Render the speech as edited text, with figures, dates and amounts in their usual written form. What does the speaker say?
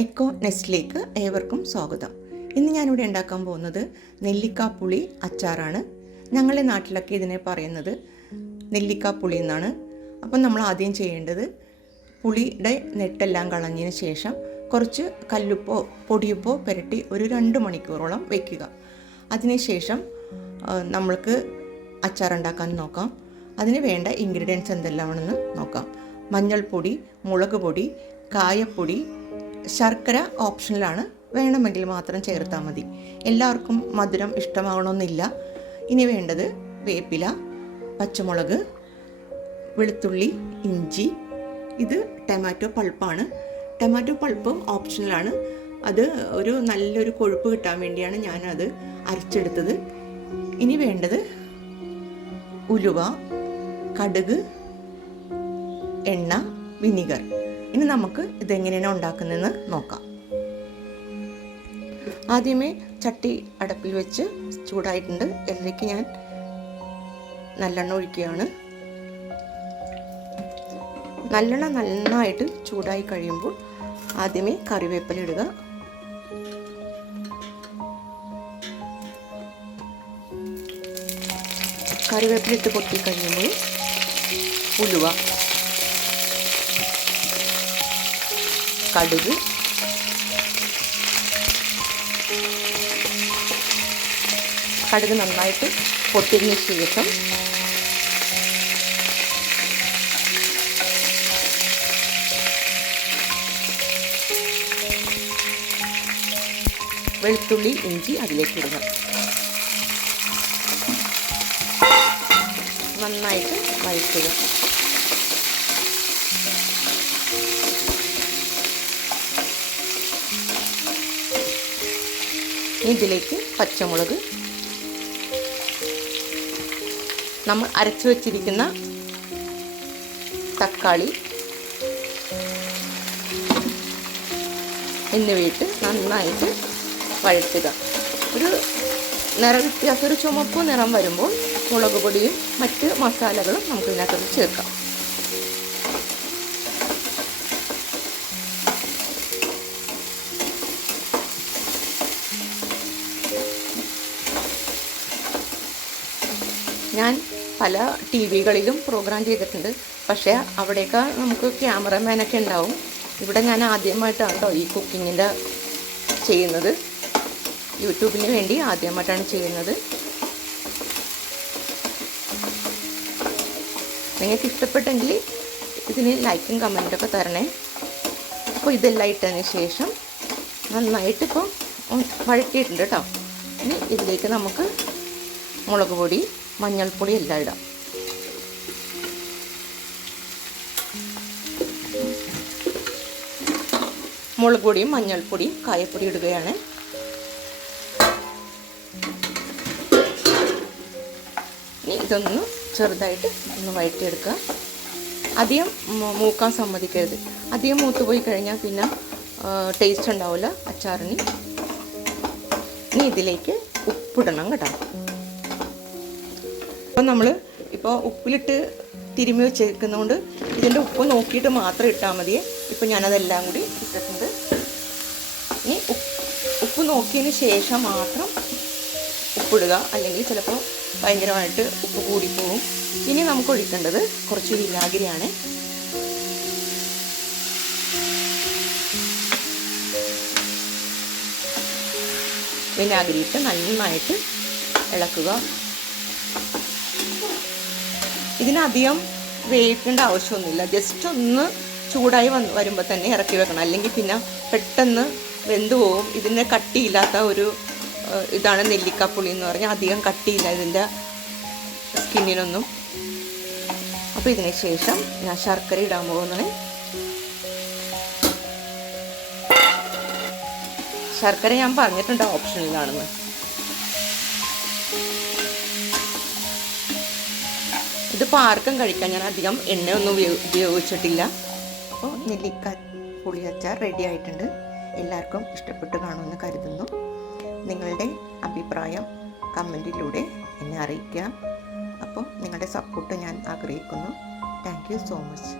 Echo നെസ്റ്റിലേക്ക് ഏവർക്കും സ്വാഗതം. ഇന്ന് ഞാനിവിടെ ഉണ്ടാക്കാൻ പോകുന്നത് നെല്ലിക്കാപ്പുളി അച്ചാറാണ്. ഞങ്ങളുടെ നാട്ടിലൊക്കെ ഇതിനെ പറയുന്നത് നെല്ലിക്കാപ്പുളി എന്നാണ്. അപ്പം നമ്മൾ ആദ്യം ചെയ്യേണ്ടത് പുളിയുടെ നെട്ടെല്ലാം കളഞ്ഞതിന് ശേഷം കുറച്ച് കല്ലുപ്പോ പൊടിയുപ്പോ പുരട്ടി ഒരു 2 മണിക്കൂറോളം വയ്ക്കുക. അതിനുശേഷം നമ്മൾക്ക് അച്ചാറുണ്ടാക്കാൻ നോക്കാം. അതിന് വേണ്ട ഇൻഗ്രീഡിയൻസ് എന്തെല്ലാമാണെന്ന് നോക്കാം. മഞ്ഞൾപ്പൊടി, മുളക് പൊടി, കായപ്പൊടി, ശർക്കര ഓപ്ഷനിലാണ്, വേണമെങ്കിൽ മാത്രം ചേർത്താൽ മതി. എല്ലാവർക്കും മധുരം ഇഷ്ടമാകണമെന്നില്ല. ഇനി വേണ്ടത് വേപ്പില, പച്ചമുളക്, വെളുത്തുള്ളി, ഇഞ്ചി. ഇത് ടൊമാറ്റോ പൾപ്പാണ്. ടൊമാറ്റോ പൾപ്പും ഓപ്ഷനിലാണ്. അത് ഒരു നല്ലൊരു കൊഴുപ്പ് കിട്ടാൻ വേണ്ടിയാണ് ഞാനത് അരച്ചെടുത്തത്. ഇനി വേണ്ടത് ഉലുവ, കടുക്, എണ്ണ, വിനിഗർ. ഇനി നമുക്ക് ഇതെങ്ങനെയാണ് ഉണ്ടാക്കുന്നതെന്ന് നോക്കാം. ആദ്യമേ ചട്ടി അടുപ്പിൽ വെച്ച് ചൂടായിട്ടുണ്ട്. ഇതിലേക്ക് ഞാൻ നല്ലെണ്ണ ഒഴിക്കുകയാണ്. നല്ലെണ്ണ നന്നായിട്ട് ചൂടായി കഴിയുമ്പോൾ ആദ്യമേ കറിവേപ്പില ഇടുക. കറിവേപ്പില ഇട്ട് പൊട്ടി കഴിയുമ്പോൾ ഉലുവ, കടുക്, കടുക് നന്നായിട്ട് പൊട്ടിയതിന് ശേഷം വെളുത്തുള്ളി, ഇഞ്ചി അതിലേക്ക് ഇടുക. നന്നായിട്ട് വഴറ്റുക. ഇതിലേക്ക് പച്ചമുളക്, നമ്മൾ അരച്ചു വച്ചിരിക്കുന്ന തക്കാളി എന്നിവയിട്ട് നന്നായിട്ട് വഴറ്റുക. ഒരു നിറവ്യത്യാസം, ഒരു ചുമപ്പ് നിറം വരുമ്പോൾ മുളക് പൊടിയും മറ്റ് മസാലകളും നമുക്ക് ഇതിനകത്ത് ചേർക്കാം. ഞാൻ പല ടി വികളിലും പ്രോഗ്രാം ചെയ്തിട്ടുണ്ട്. പക്ഷേ അവിടെയൊക്കെ നമുക്ക് ക്യാമറമാനൊക്കെ ഉണ്ടാവും. ഇവിടെ ഞാൻ ആദ്യമായിട്ടാണ് കേട്ടോ ഈ കുക്കിങ്ങിൻ്റെ ചെയ്യുന്നത്. യൂട്യൂബിന് വേണ്ടി ആദ്യമായിട്ടാണ് ചെയ്യുന്നത്. നിങ്ങൾക്ക് ഇഷ്ടപ്പെട്ടെങ്കിൽ ഇതിന് ലൈക്കും കമൻറ്റൊക്കെ തരണേ. അപ്പോൾ ഇതെല്ലാം ഇട്ടതിന് ശേഷം നന്നായിട്ട് ഇപ്പോൾ വഴറ്റിയിട്ടുണ്ട് കേട്ടോ. ഇനി ഇതിലേക്ക് നമുക്ക് മുളക് പൊടി, മഞ്ഞൾപ്പൊടി എല്ലാം ഇടാം. മുളക് പൊടിയും മഞ്ഞൾപ്പൊടിയും കായപ്പൊടി ഇടുകയാണ്. ഇനി ഇതൊന്ന് ചെറുതായിട്ട് ഒന്ന് വഴറ്റിയെടുക്കുക. അധികം മൂക്കാൻ സമ്മതിക്കരുത്. അധികം മൂത്തുപോയി കഴിഞ്ഞാൽ പിന്നെ ടേസ്റ്റ് ഉണ്ടാവില്ല അച്ചാറിന്. ഇനി ഇതിലേക്ക് ഉപ്പിടണം കേട്ടോ. അപ്പോൾ നമ്മൾ ഇപ്പോൾ ഉപ്പിലിട്ട് തിരുമ്മി വെച്ചേക്കുന്നതുകൊണ്ട് ഇതിൻ്റെ ഉപ്പ് നോക്കിയിട്ട് മാത്രം ഇട്ടാൽ മതിയേ. ഇപ്പോൾ ഞാനതെല്ലാം കൂടി ഇട്ടിട്ടുണ്ട്. ഇനി ഉപ്പ് നോക്കിയതിന് ശേഷം മാത്രം ഉപ്പിടുക, അല്ലെങ്കിൽ ചിലപ്പോൾ ഭയങ്കരമായിട്ട് ഉപ്പ് കൂടിപ്പോവും. ഇനി നമുക്ക് ഒഴിക്കേണ്ടത് കുറച്ച് വിനാഗിരിയാണ്. വിനാഗിരിയിട്ട് നന്നായിട്ട് ഇളക്കുക. ഇതിനധികം വേവിക്കേണ്ട ആവശ്യമൊന്നുമില്ല. ജസ്റ്റ് ഒന്ന് ചൂടായി വരുമ്പോൾ തന്നെ ഇറക്കി വെക്കണം, അല്ലെങ്കിൽ പിന്നെ പെട്ടെന്ന് വെന്ത് പോവും. ഇതിന് കട്ടിയില്ലാത്ത ഒരു ഇതാണ് നെല്ലിക്കാപ്പുളി എന്ന് പറഞ്ഞാൽ. അധികം കട്ടിയില്ല ഇതിൻ്റെ സ്കിന്നിനൊന്നും. അപ്പോൾ ഇതിന് ശേഷം ഞാൻ ശർക്കര ഇടാൻ പോകുന്നത്. ശർക്കര ഞാൻ പറഞ്ഞിട്ടുണ്ട് ഓപ്ഷനിലാണെന്ന്. ഇതിപ്പോൾ ആർക്കും കഴിക്കാൻ ഞാൻ അധികം എണ്ണയൊന്നും ഉപയോഗിച്ചിട്ടില്ല. അപ്പോൾ നെല്ലിക്ക പുളി അച്ചാർ റെഡി ആയിട്ടുണ്ട്. എല്ലാവർക്കും ഇഷ്ടപ്പെട്ട് കാണുമെന്ന് കരുതുന്നു. നിങ്ങളുടെ അഭിപ്രായം കമൻറ്റിലൂടെ എന്നെ അറിയിക്കുക. അപ്പോൾ നിങ്ങളുടെ സപ്പോർട്ട് ഞാൻ ആഗ്രഹിക്കുന്നു. Thank you so much.